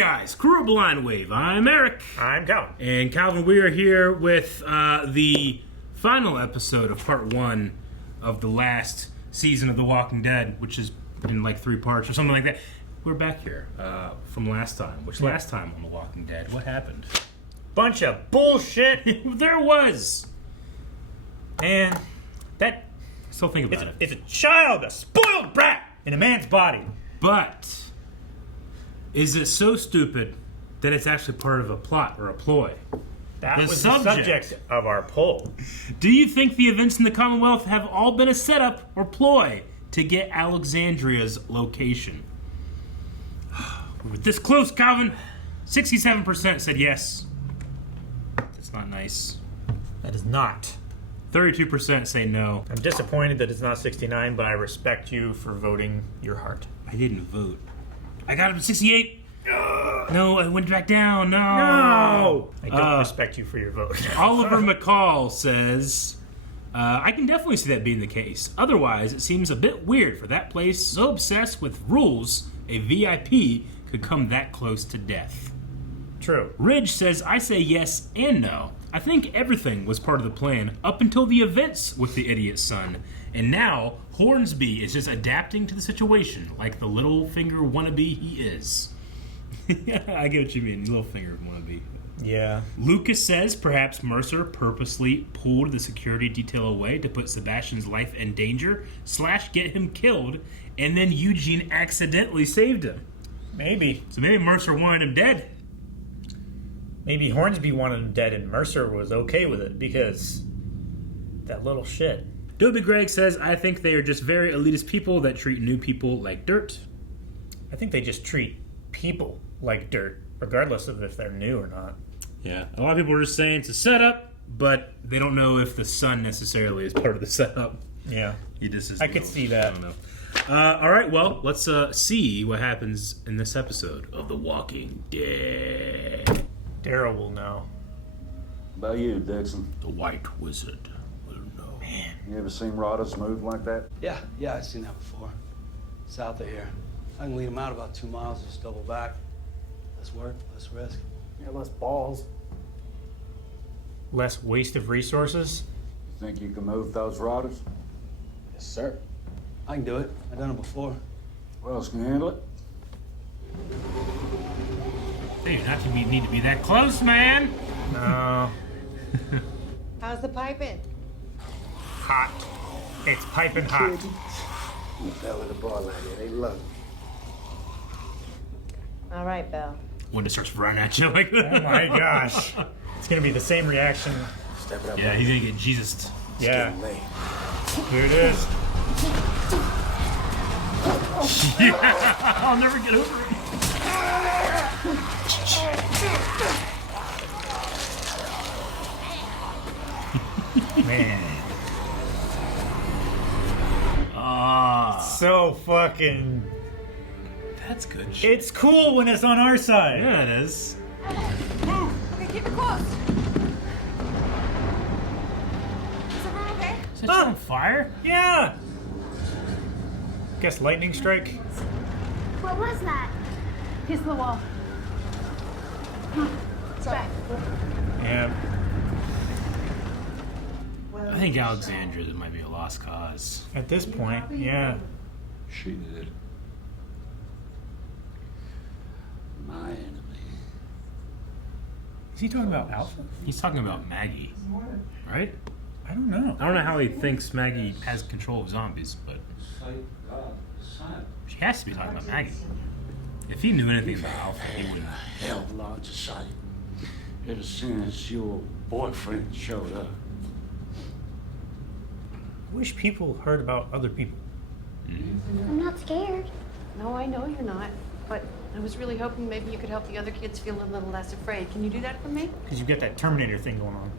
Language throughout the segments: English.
guys, Crew of Blind Wave. I'm Eric. I'm Calvin. And Calvin, we are here with the final episode of part 1 of the last season of The Walking Dead, which is in like 3 parts or something like that. We're back here from last time. Last time on The Walking Dead, what happened? Bunch of bullshit. There was. And that... Still think about it. It's a child, a spoiled brat in a man's body. But is it so stupid that it's actually part of a plot or a ploy? That was the subject of our poll. Do you think the events in the Commonwealth have all been a setup or ploy to get Alexandria's location? We were this close, Calvin. 67% said yes. That's not nice. That is not. 32% say no. I'm disappointed that it's not 69, but I respect you for voting your heart. I didn't vote. I got him to 68. No, I went back down. No. I don't respect you for your vote. Oliver McCall says, I can definitely see that being the case. Otherwise, it seems a bit weird for that place so obsessed with rules, a VIP could come that close to death. True. Ridge says, I say yes and no. I think everything was part of the plan up until the events with the idiot's son. And now, Hornsby is just adapting to the situation like the Littlefinger wannabe he is. I get what you mean, Littlefinger wannabe. Yeah. Lucas says perhaps Mercer purposely pulled the security detail away to put Sebastian's life in danger / get him killed, and then Eugene accidentally saved him. Maybe. So maybe Mercer wanted him dead. Maybe Hornsby wanted him dead and Mercer was okay with it because that little shit. Dobie Gregg says, I think they are just very elitist people that treat new people like dirt. I think they just treat people like dirt, regardless of if they're new or not. Yeah, a lot of people are just saying it's a setup, but they don't know if the sun necessarily is part of the setup. Yeah. I could see that. I don't know. All right, well, let's see what happens in this episode of The Walking Dead. Daryl will know. About you, Dixon. The White Wizard will know. Man. You ever seen Rhodas move like that? Yeah, I've seen that before. South of here. I can lead them out about 2 miles, just double back. Less work, less risk. Yeah, less balls. Less waste of resources? You think you can move those Rhodas? Yes, sir. I can do it. I've done it before. Who else can handle it? They do not need to be that close, man. No. How's the piping? Hot. It's piping hot. Bell in the bar line, they love it. All right, Belle. When it starts running at you like that. Oh my gosh. It's going to be the same reaction. Step it up. Yeah, he's going to get Jesus. Yeah. Late. Here it is. Yeah, I'll never get over it. Man. So fucking... That's good shit. It's cool when it's on our side. Yeah, it is. Okay, keep it close. Is everyone okay? Is that on fire? Yeah. Guess lightning strike. What was that? Against the wall. Sorry. Yeah. I think Alexandria might be a lost cause. At this point, yeah. She did. My enemy. Is he talking about Alpha? He's talking about Maggie, right? I don't know. I don't know how he thinks Maggie has control of zombies, but she has to be talking about Maggie. If he knew anything about Alpha, he wouldn't. Hell of a lot to sight. Ever since your boyfriend showed up. I wish people heard about other people. I'm not scared. No, I know you're not. But I was really hoping maybe you could help the other kids feel a little less afraid. Can you do that for me? Because you've got that Terminator thing going on.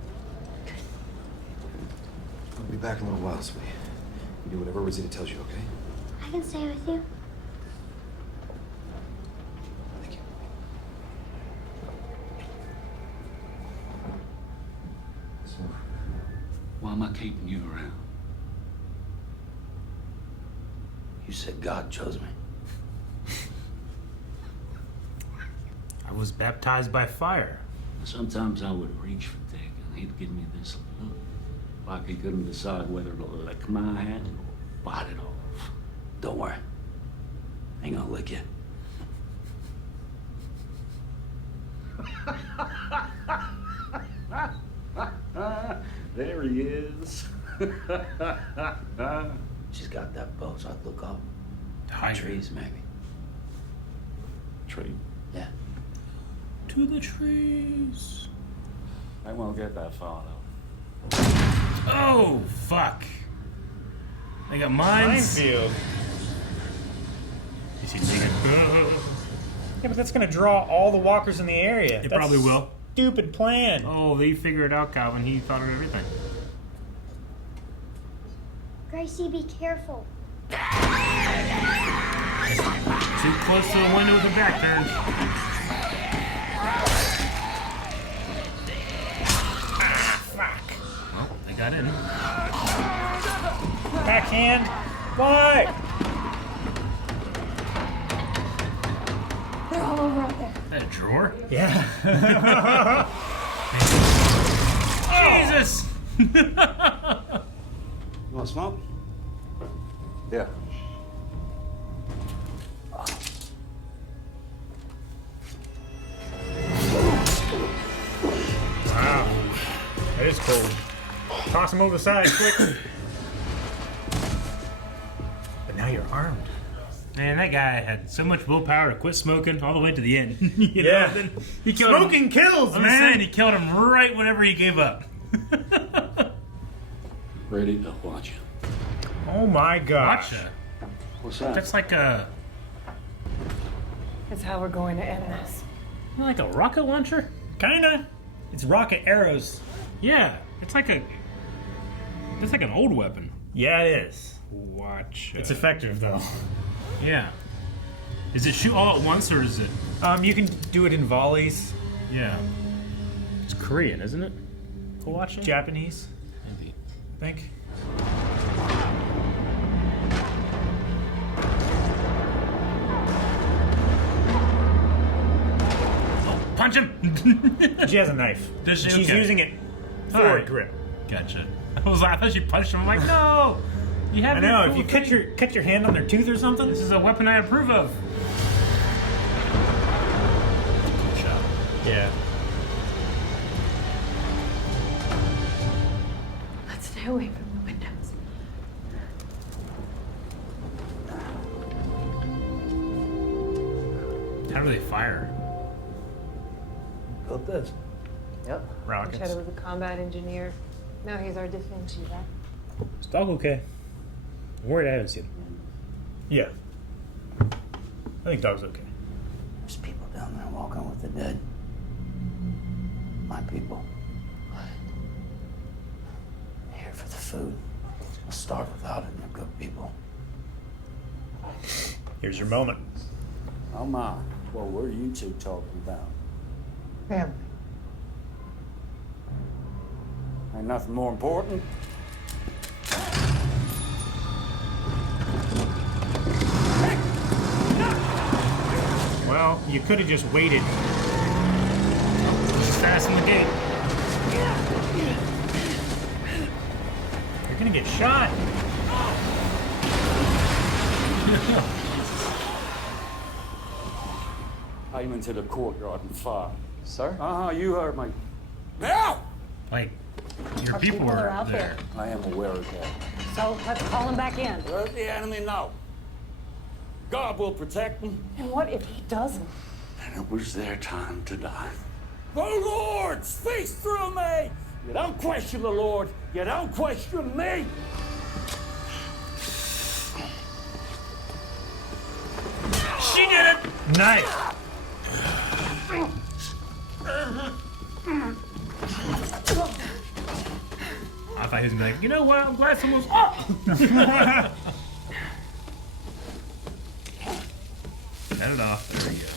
I'll be back in a little while, sweetie. You do whatever Rosita tells you, okay? I can stay with you. Thank you. So, Why am I keeping you around? You said God chose me. I was baptized by fire. Sometimes I would reach for Dick, and he'd give me this look, like he couldn't decide whether to lick my hand or bite it off. Don't worry. Ain't gonna lick you. There he is. She's got that bow, so I'd look up. Tiger. Trees, maybe. Tree. Yeah. To the trees. I won't get that far, though. Oh, fuck. They got mines. Minefield. You see Megan? Yeah, but that's gonna draw all the walkers in the area. It That's probably will. Stupid plan. Oh, they figured it out, Calvin. He thought of everything. Gracie, be careful. Too close to the window with the back turned. Fuck. Well, they got in. Backhand. What? They're all over out there. Is that a drawer? Yeah. Jesus! You want smoke? Yeah. Wow. That is cold. Toss him over the side quick. But now you're armed. Man, that guy had so much willpower to quit smoking all the way to the end. You know? Yeah. Then he killed Smoking him. kills, I'm man. saying he killed him right whenever he gave up. Ready to watch you. Oh my gosh. Gotcha. What's that? That's like a That's how we're going to end this. like a rocket launcher. Kinda. It's rocket arrows. Yeah, it's like an old weapon. Yeah, it is. Watch. It's effective though. Yeah. Is it shoot all at once or is it? You can do it in volleys. Yeah. It's Korean, isn't it? Watch. Japanese, Maybe. I think. Oh, punch him! She has a knife. Does she? She's Okay. using it All forward right. grip. Gotcha. I thought she punched him. I'm like, no. You have. I your know. cool If you thing. cut your hand on their tooth or something. This is a weapon I approve of. Good shot. Yeah. Let's stay away from the windows. How do they fire? Built this. Yep. Rockets. Cheddar was a combat engineer. Now he's our defense chief. Is dog okay? I'm worried I haven't seen him. Yeah. I think dog's okay. There's people down there walking with the dead. My people. Here for the food. I'll starve without it, and they're good people. Here's your moment. Oh my. What were you two talking about? Family. Ain't nothing more important. Well, you could have just waited. Just fasten the gate. You're gonna get shot. Aim into the courtyard and fire. Sir? You heard me. Now! Like, your Our people people are are out there. I am aware of that. So let's call him back in. Does the enemy know? God will protect them. And what if he doesn't? And it was their time to die. The Lord speaks through me! You don't question the Lord. You don't question me. She did it! Nice. I thought he was gonna be like, you know what? I'm glad someone's up. Cut it off. There we go.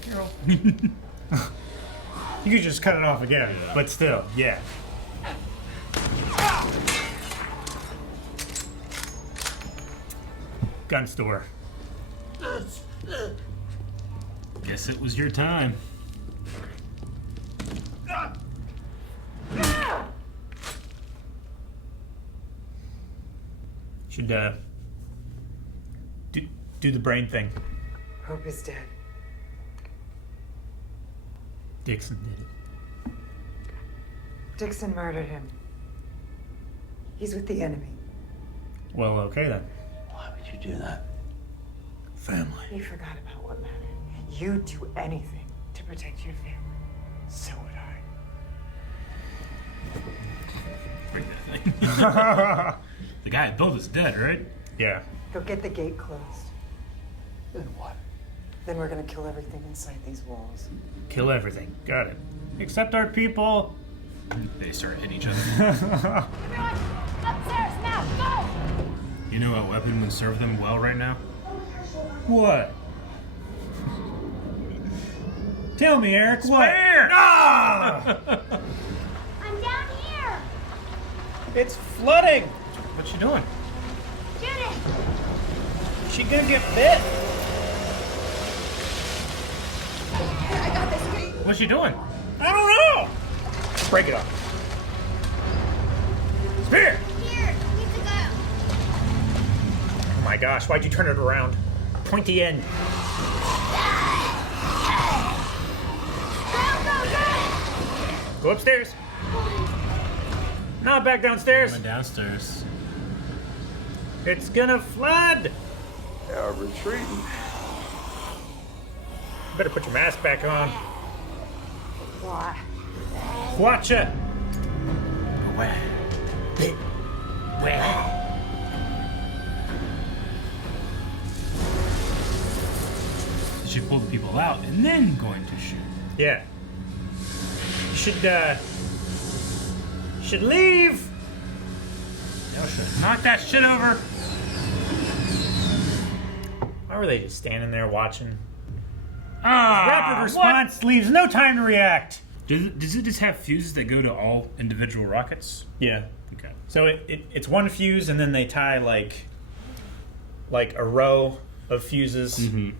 Carol. You could just cut it off again, but still, yeah. Gun store. Got Guess it was your time. Should do the brain thing. Hope is dead. Dixon did it. Dixon murdered him. He's with the enemy. Well, okay then. Why would you do that? Family. He forgot about what mattered. You'd do anything to protect your family. So would I. Bring that thing. The guy that built is dead, right? Yeah. Go get the gate closed. Then what? Then we're gonna kill everything inside these walls. Kill everything. Got it. Except our people. They start hitting each other. Everyone, upstairs now, go! You know what weapon would serve them well right now? What? Tell me, Eric. What? Spare! Ah! I'm down here! It's flooding. What's she doing? Judith! She gonna get bit? I got this. What's she doing? I don't know. Break it up. Spear! Here, needs to go. Oh my gosh, why'd you turn it around? Pointy end. Go, go, go! Go upstairs. Not back downstairs. Went downstairs. It's gonna flood. They are retreating. Better put your mask back on. Why? Watcha. Where? Where? She pulled the people out and then going to shoot. Yeah. Should leave. Y'all should knock that shit over. Why were they just standing there watching? Ah, Rapid response leaves no time to react. Does it just have fuses that go to all individual rockets? Yeah. Okay. So it's one fuse, and then they tie like a row of fuses. Mm-hmm.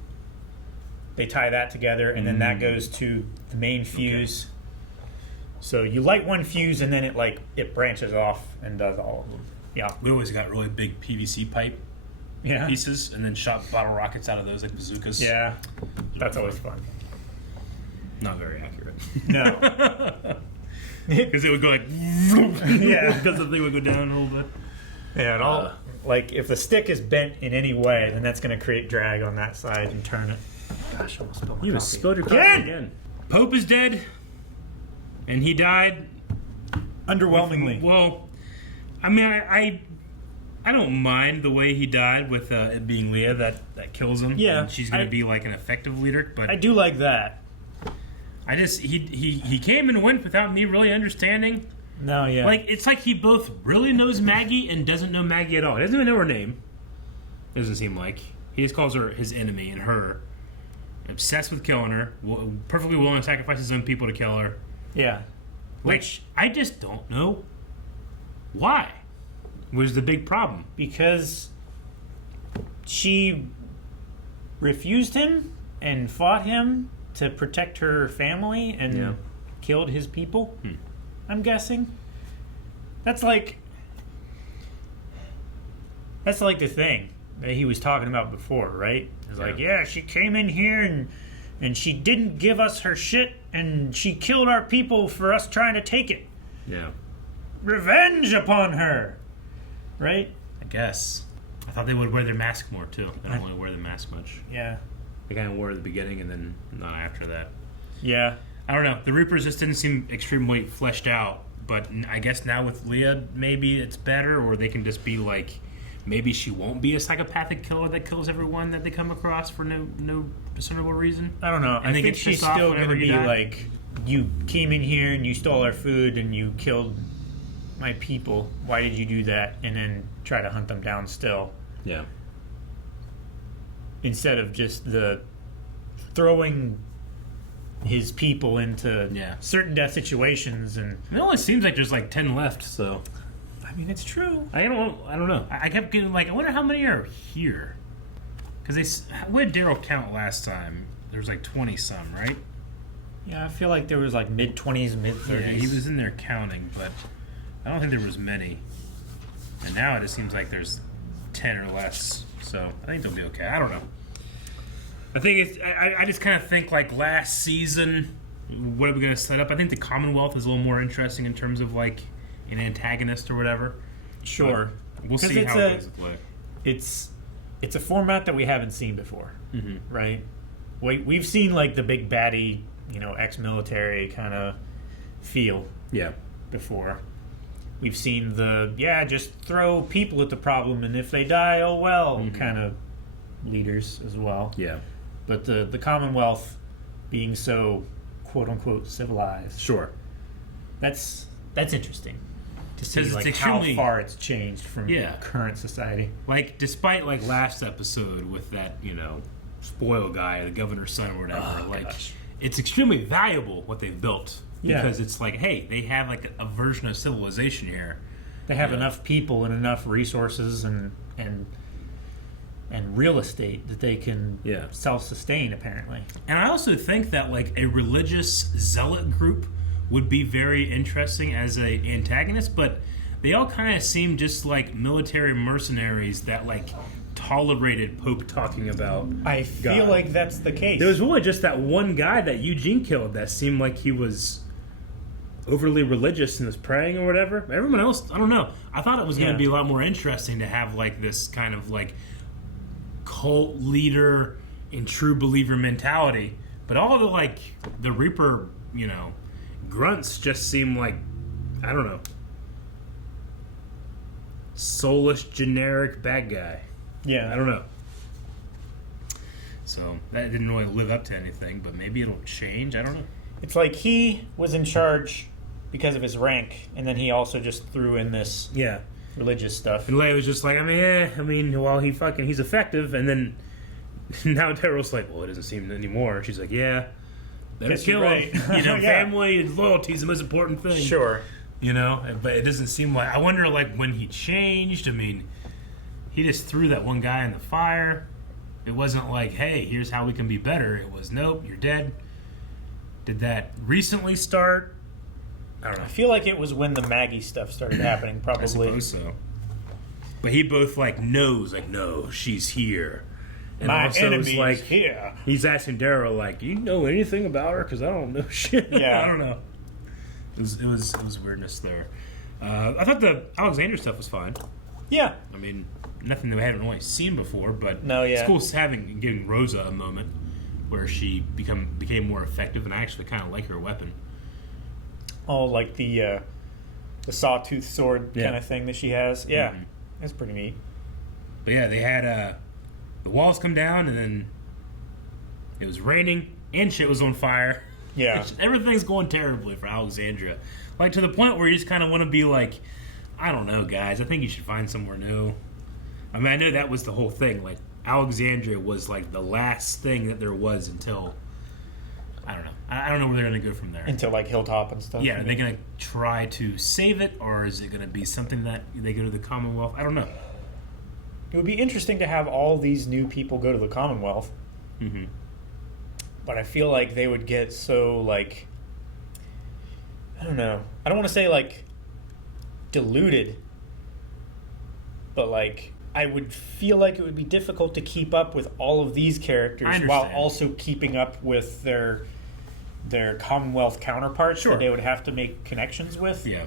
They tie that together, and then that goes to the main fuse. Okay. So you light one fuse, and then it branches off and does all of them. Yeah. We always got really big PVC pipe Yeah. pieces, and then shot bottle rockets out of those like bazookas. Yeah. That's always fun. Not very accurate. No. Because it would go like, Yeah. because the thing would go down a little bit. Yeah, and all like if the stick is bent in any way, then that's going to create drag on that side and turn it. Gosh, I almost spilled my You coffee. spilled your coffee again. Pope is dead, and he died Underwhelmingly. Well, I mean, I don't mind the way he died with it being Leah that kills him. Yeah, and she's going to be like an effective leader, but I do like that. I just he came and went without me really understanding. No, yeah. Like it's like he both really knows Maggie and doesn't know Maggie at all. He doesn't even know her name. Doesn't seem like he just calls her his enemy and her. Obsessed with killing her, perfectly willing to sacrifice his own people to kill her. Yeah. Which I just don't know why was the big problem. Because she refused him and fought him to protect her family and killed his people. I'm guessing. That's like the thing that he was talking about before, right? It's like, yeah, she came in here and she didn't give us her shit and she killed our people for us trying to take it. Yeah. Revenge upon her. Right? I guess. I thought they would wear their mask more too. They don't want to wear the mask much. Yeah. They kind of wore it at the beginning and then not after that. Yeah. I don't know. The Reapers just didn't seem extremely fleshed out. But I guess now with Leah, maybe it's better, or they can just be like, maybe she won't be a psychopathic killer that kills everyone that they come across for no discernible reason. I don't know. And I they think get she's pissed off still going to whenever you be die. like, you came in here and you stole our food and you killed my people. Why did you do that? And then try to hunt them down still. Yeah. Instead of just the throwing his people into certain death situations. And it only seems like there's like 10 left, so. I mean, it's true. I don't know. I kept getting like, I wonder how many are here. Because we had Daryl count last time. There's like 20 some, right? Yeah, I feel like there was like mid-20s, mid-30s. Yeah, he was in there counting, but I don't think there was many. And now it just seems like there's 10 or less. So I think they'll be okay. I don't know. I think it's. I just kind of think like last season, what are we going to set up? I think the Commonwealth is a little more interesting in terms of like an antagonist or whatever. Sure. But we'll see how it goes to play. It's a format that we haven't seen before, right? We've seen like the big baddie, ex-military kind of feel before. We've seen the just throw people at the problem, and if they die, oh well, kind of leaders as well. Yeah. But the Commonwealth being so quote unquote civilized. Sure. That's interesting to see It's like extremely- how far it's changed from current society. Like, despite like last episode with that, spoil guy, the governor's son or whatever, it's extremely valuable what they've built. Yeah. Because it's like, hey, they have like a version of civilization here. They have enough people and enough resources and real estate that they can self-sustain, apparently. And I also think that like a religious zealot group would be very interesting as a antagonist, but they all kind of seem just like military mercenaries that like tolerated Pope talking about I feel God. like that's the case. There was really just that one guy that Eugene killed that seemed like he was overly religious and was praying or whatever. Everyone else, I don't know. I thought it was going to be a lot more interesting to have like this kind of like cult leader and true believer mentality. But all the like the Reaper, grunts just seem like, I don't know, soulless generic bad guy. Yeah. I don't know. So that didn't really live up to anything, but maybe it'll change. I don't know. It's like he was in charge because of his rank, and then he also just threw in this religious stuff. And Leah was just like, well, he's effective, and then now Daryl's like, well, it doesn't seem anymore. And she's like, yeah, better Guess you're kill right. him. Family and loyalty is the most important thing. Sure. But it doesn't seem like, I wonder like when he changed. He just threw that one guy in the fire. It wasn't like, hey, here's how we can be better. It was, nope, you're dead. Did that recently start? I don't know. I feel like it was when the Maggie stuff started happening, probably. I suppose so. But he both knows, no, she's here. And My also enemy's is here. He's asking Daryl, do you know anything about her? Because I don't know shit. Yeah. I don't know. It was weirdness there. I thought the Alexander stuff was fine. Yeah. Nothing that we haven't really seen before, but it's cool giving Rosa a moment where she became more effective, and I actually kind of like her weapon. Oh, like the sawtooth sword kind of thing that she has. Yeah, that's pretty neat. But yeah, they had the walls come down, and then it was raining, and shit was on fire. Yeah. Everything's going terribly for Alexandria. Like, to the point where you just kind of want to be like, I don't know, guys. I think you should find somewhere new. I know that was the whole thing. Like, Alexandria was, like, the last thing that there was until, I don't know. I don't know where they're going to go from there. Until, like, Hilltop and stuff. Yeah, are they going to try to save it, or is it going to be something that they go to the Commonwealth? I don't know. It would be interesting to have all these new people go to the Commonwealth. Mm-hmm. But I feel like they would get so, like, I don't know. I don't want to say, like, diluted. But, like, I would feel like it would be difficult to keep up with all of these characters while also keeping up with their Commonwealth counterparts that they would have to make connections with. Yeah.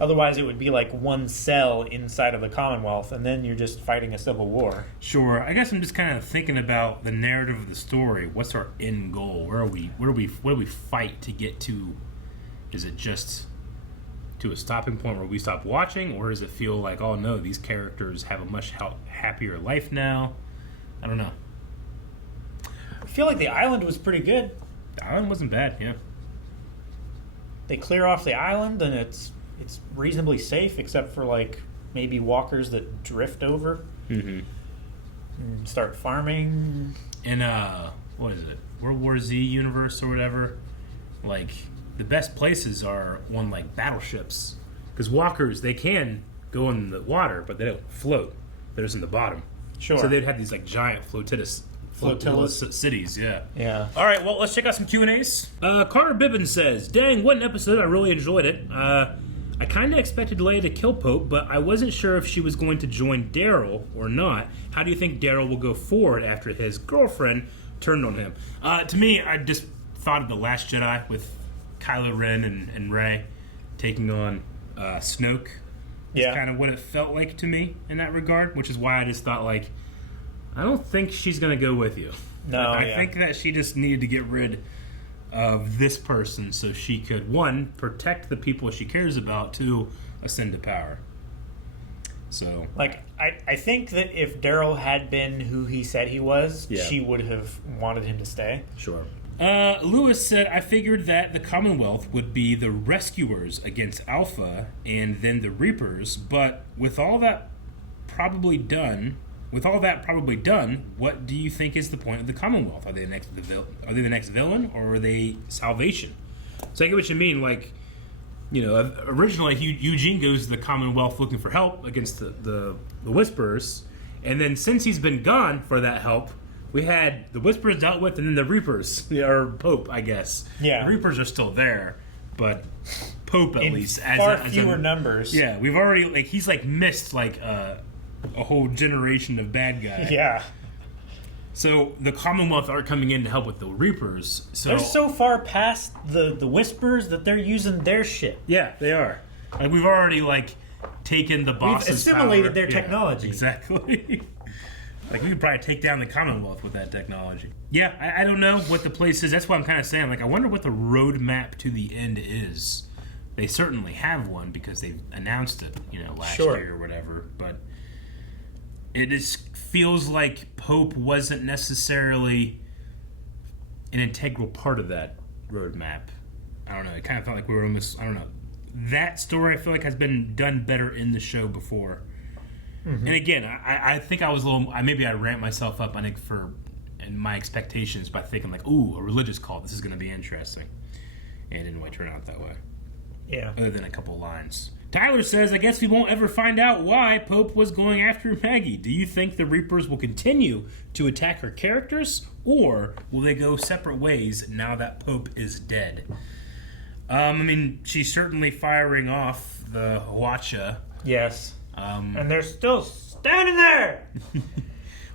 Otherwise, it would be like one cell inside of the Commonwealth, and then you're just fighting a civil war. Sure. I guess I'm just kind of thinking about the narrative of the story. What's our end goal? Where do we fight to get to? Is it just to a stopping point where we stop watching, or does it feel like, oh no, these characters have a much happier life now? I don't know. I feel like the island was pretty good. The island wasn't bad, yeah. They clear off the island, and it's reasonably safe, except for like maybe walkers that drift over and start farming. In what is it, World War Z universe or whatever? Like, the best places are on like battleships, because walkers, they can go in the water, but they don't float. They're just in the bottom. Sure. So they'd have these like giant Flotillas. cities, yeah. Yeah. All right, well, let's check out some Q&As. Carter Bibbins says, "Dang, what an episode. I really enjoyed it. I kind of expected Leah to kill Pope, but I wasn't sure if she was going to join Daryl or not. How do you think Daryl will go forward after his girlfriend turned on him?" To me, I just thought of The Last Jedi with Kylo Ren and Rey taking on Snoke. Yeah. It's kind of what it felt like to me in that regard, which is why I just thought, like, I don't think she's going to go with you. No, I think that she just needed to get rid of this person so she could, one, protect the people she cares about, two, ascend to power. So, like, I think that if Daryl had been who he said he was, she would have wanted him to stay. Sure. Lewis said, "I figured that the Commonwealth would be the rescuers against Alpha and then the Reapers, but with all that probably done, what do you think is the point of the Commonwealth? Are they the next villain, or are they salvation?" So I get what you mean. Like, you know, originally Eugene goes to the Commonwealth looking for help against the Whisperers, and then since he's been gone for that help, we had the Whisperers dealt with, and then the Reapers, or Pope, I guess. Yeah. The Reapers are still there, but Pope at In least far fewer numbers. Yeah, we've already he's missed a whole generation of bad guys. Yeah. So the Commonwealth are coming in to help with the Reapers. So They're so far past the Whispers that they're using their shit. yeah, they are. Like, we've already taken the boss's We've assimilated power. their Yeah, technology. Exactly. We could probably take down the Commonwealth with that technology. Yeah, I don't know what the place is. That's why I'm kind of saying, I wonder what the roadmap to the end is. They certainly have one because they've announced it, last year or whatever. But it just feels like Pope wasn't necessarily an integral part of that roadmap. I don't know. It kind of felt like we were almost, I don't know. That story I feel like has been done better in the show before. Mm-hmm. And again, I think I was maybe I ramped myself up, I think, in my expectations by thinking ooh, a religious cult, this is going to be interesting. And it didn't quite turn out that way. Yeah. Other than a couple lines. Tyler says, "I guess we won't ever find out why Pope was going after Maggie. Do you think the Reapers will continue to attack her characters, or will they go separate ways now that Pope is dead?" She's certainly firing off the Hwacha. Yes. And they're still standing there!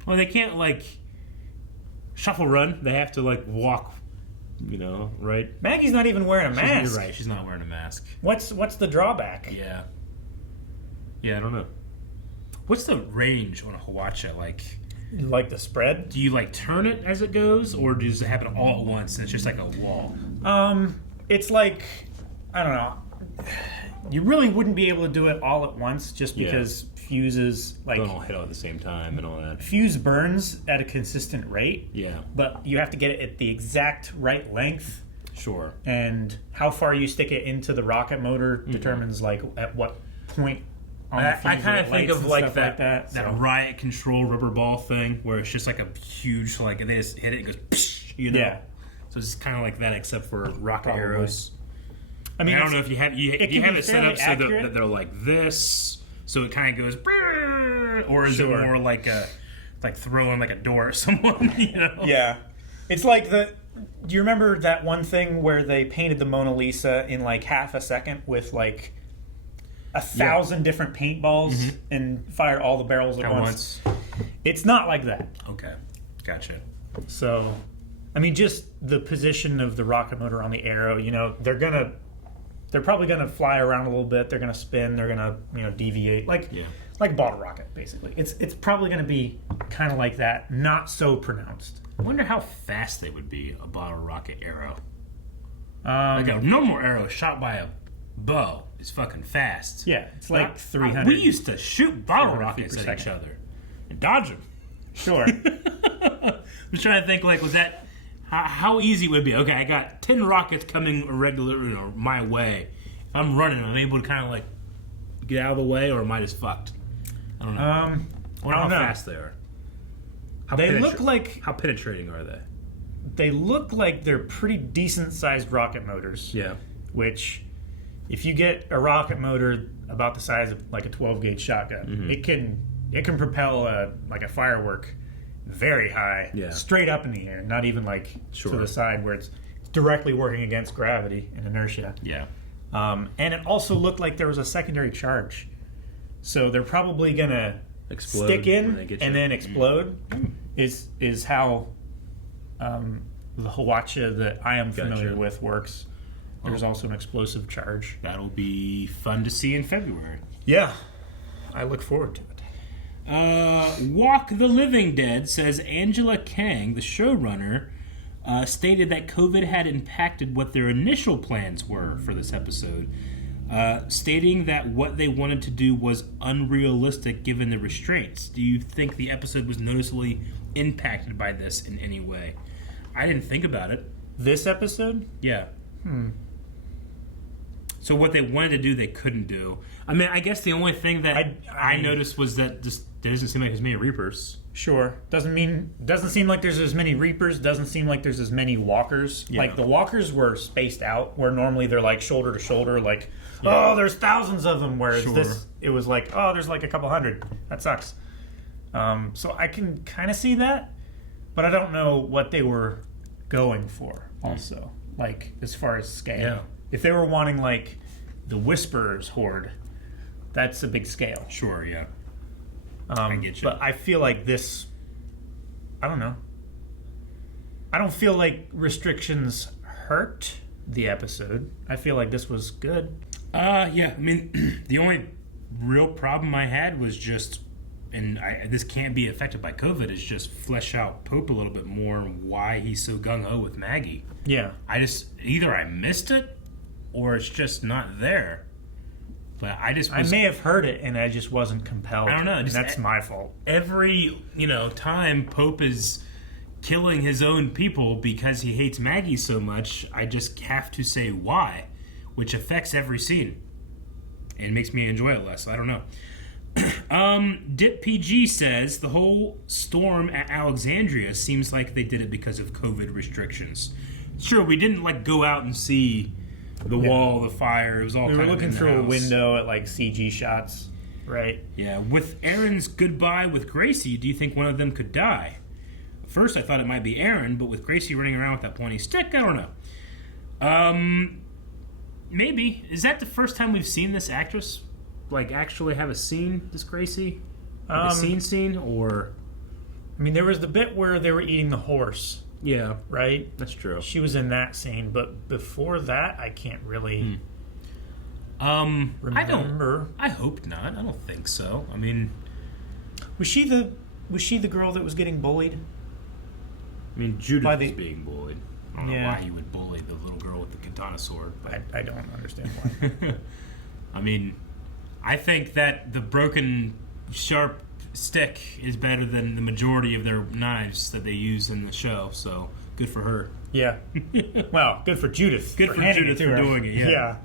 Well, they can't, shuffle run. They have to, walk, right? Maggie's not even wearing a mask. You're right. She's not wearing a mask. What's the drawback? Yeah. Yeah, I don't know. What's the range on a Hwacha? Like the spread? Do you, turn it as it goes, or does it happen all at once and it's just like a wall? It's I don't know. You really wouldn't be able to do it all at once just because fuses don't all hit all at the same time and all that. Fuse burns at a consistent rate. Yeah. But you have to get it at the exact right length. Sure. And how far you stick it into the rocket motor determines at what point on the fuse I kind of think of that riot control rubber ball thing where it's just a huge they just hit it and it goes psh, Yeah. So it's kind of like that except for rocket arrows. I don't know if you have it set up so that they're like this, so it kind of goes, or is it more like throwing a door at someone? Yeah, it's do you remember that one thing where they painted the Mona Lisa in half a second with 1,000 different paintballs and fired all the barrels at once? It's not like that. Okay, gotcha. So, just the position of the rocket motor on the arrow. They're probably gonna fly around a little bit. They're gonna spin. They're gonna deviate like bottle rocket basically. It's probably gonna be kind of like that, not so pronounced. I wonder how fast they would be, a bottle rocket arrow. A normal arrow shot by a bow is fucking fast. Yeah, it's 300. We used to shoot bottle rockets at each other and dodge them. Sure. I'm just trying to think was that. How easy would it be? Okay, I got 10 rockets coming my way. If I'm running, I'm able to kind of get out of the way, or am I just fucked? I don't know. I wonder how fast they are. How penetrating are they? They look like they're pretty decent sized rocket motors. Yeah. Which, if you get a rocket motor about the size of a 12 gauge shotgun, it can propel a firework very high, straight up in the air, not even like to the side where it's directly working against gravity and inertia. Yeah. And it also looked like there was a secondary charge. So they're probably going to stick in and then explode is how the Hwacha that I am familiar with works. There's also an explosive charge. That'll be fun to see in February. Yeah. I look forward to it. Walk the Living Dead says Angela Kang, the showrunner, stated that COVID had impacted what their initial plans were for this episode, stating that what they wanted to do was unrealistic given the restraints. Do you think the episode was noticeably impacted by this in any way? I didn't think about it. This episode? Yeah. So what they wanted to do, they couldn't do. I mean, I guess the only thing that I noticed was that there doesn't seem like as many Reapers. Sure. Doesn't seem like there's as many Reapers. Doesn't seem like there's as many Walkers. Yeah. Like, the Walkers were spaced out, where normally they're, like, shoulder to shoulder, like, oh, there's thousands of them, whereas this, it was like, oh, there's, like, a couple hundred. That sucks. So I can kind of see that, but I don't know what they were going for, also. Like, as far as scale. Yeah. If they were wanting, like, the Whisperers horde, that's a big scale. Sure, yeah. I get you. But I feel like this, I don't know. I don't feel like restrictions hurt the episode. I feel like this was good. Yeah. I mean, the only real problem I had was just, and this can't be affected by COVID, is just flesh out Pope a little bit more and why he's so gung-ho with Maggie. Yeah. Either I missed it or it's just not there. But I may have heard it and I just wasn't compelled. I don't know. That's my fault. Every, time Pope is killing his own people because he hates Maggie so much, I just have to say why, which affects every scene and makes me enjoy it less. I don't know. Dip PG says the whole storm at Alexandria seems like they did it because of COVID restrictions. Sure, we didn't go out and see the wall, the fire. It was all. We were looking through a window at CG shots, right? Yeah. With Aaron's goodbye with Gracie, do you think one of them could die? First, I thought it might be Aaron, but with Gracie running around with that pointy stick, I don't know. Maybe. Is that the first time we've seen this actress actually have a scene? This Gracie, a scene, or? I mean, there was the bit where they were eating the horse. Yeah. Right? That's true. She was in that scene, but before that, I can't really remember. I hope not. I don't think so. I mean... Was she the girl that was getting bullied? I mean, Judith was being bullied. I don't know why you would bully the little girl with the katana sword. But I don't understand why. I mean, I think that the broken, sharp stick is better than the majority of their knives that they use in the show, so good for her. Yeah. Well, good for Judith. Good for Judith for doing it, yeah.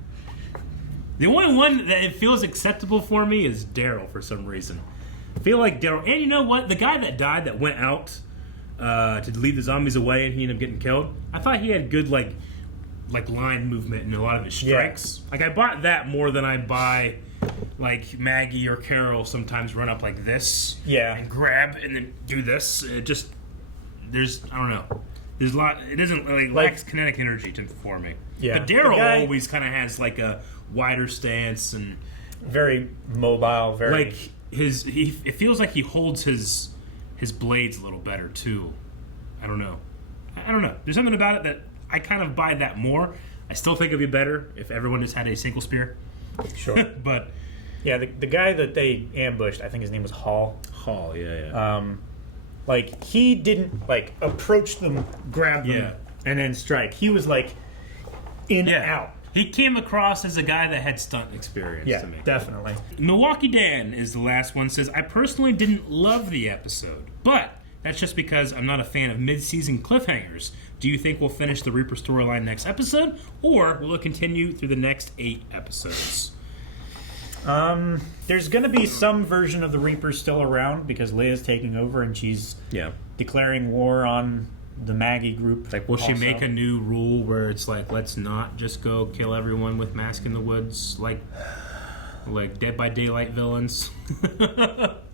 The only one that it feels acceptable for me is Daryl for some reason. I feel like Daryl, and you know what? The guy that died that went out to lead the zombies away and he ended up getting killed, I thought he had good line movement in a lot of his strikes. I bought that more than I buy Maggie or Carol sometimes run up like this, and grab and then do this. It just I don't know. There's a lot. It doesn't lacks kinetic energy for me. Yeah, but Daryl always kind of has a wider stance and very mobile. Very it feels like he holds his blades a little better too. I don't know. There's something about it that I kind of buy that more. I still think it'd be better if everyone just had a single spear. Sure. But yeah, the guy that they ambushed, I think his name was Hall. Hall, yeah. He didn't approach them, grab them, and then strike. He was in and out. He came across as a guy that had stunt experience to me. Definitely. Milwaukee Dan is the last one. Says, I personally didn't love the episode, but that's just because I'm not a fan of mid-season cliffhangers. Do you think we'll finish the Reaper storyline next episode, or will it continue through the next 8 episodes? There's going to be some version of the Reapers still around because Leah's taking over and she's declaring war on the Maggie group. Will she make a new rule where it's let's not just go kill everyone with Mask in the Woods, like Dead by Daylight villains?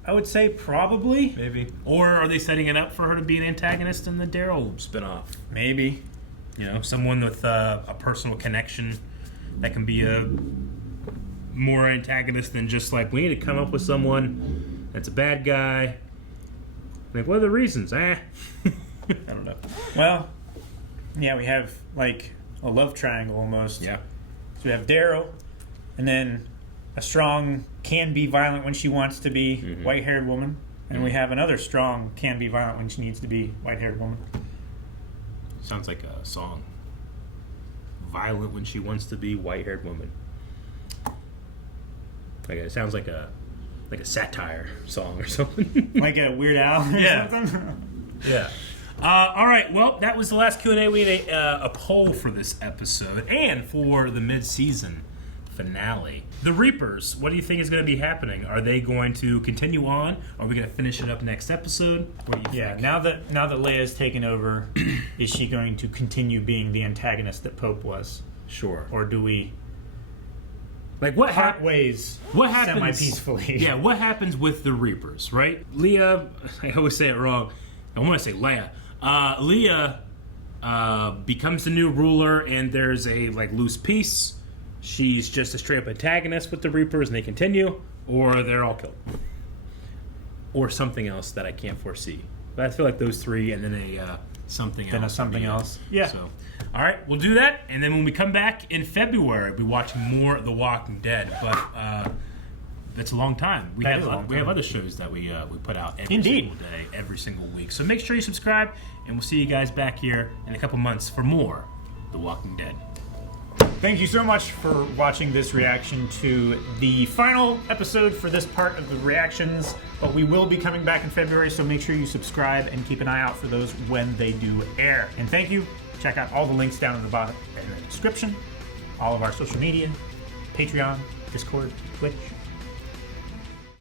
I would say probably. Maybe. Or are they setting it up for her to be an antagonist in the Daryl spinoff? Maybe. You know, someone with a personal connection that can be a more antagonist than just like, we need to come up with someone that's a bad guy. Like, what are the reasons? I don't know. Well, yeah, we have like a love triangle almost. Yeah. So we have Daryl, and then a strong, can be violent when she wants to be, white-haired woman. And we have another strong, can be violent when she needs to be, white-haired woman. Sounds like a song. Violent when she wants to be, white-haired woman. Like it sounds like a satire song or something. Like a Weird Al or Yeah. something? Yeah. All right. Well, that was the last Q&A. We had a poll for this episode and for the mid-season finale. The Reapers, what do you think is going to be happening? Are they going to continue on? Are we going to finish it up next episode? What do you think? Now that Leah's taken over, is she going to continue being the antagonist that Pope was? Sure. Or do we Like what part ways What happens semi-peacefully? Yeah, what happens with the Reapers, right? Leah, I always say it wrong. I want to say Leah. Leah becomes the new ruler, and there's a loose peace. She's just a straight up antagonist with the Reapers, and they continue, or they're all killed, or something else that I can't foresee. But I feel like those three, and then something else. Yeah. So, all right, we'll do that, and then when we come back in February, we'll be watching more of The Walking Dead. But that's a long time. We have other shows that we put out every single day, every single week. So make sure you subscribe, and we'll see you guys back here in a couple months for more The Walking Dead. Thank you so much for watching this reaction to the final episode for this part of the reactions. But we will be coming back in February, so make sure you subscribe and keep an eye out for those when they do air. And thank you. Check out all the links down in the bottom in the description. All of our social media, Patreon, Discord, Twitch.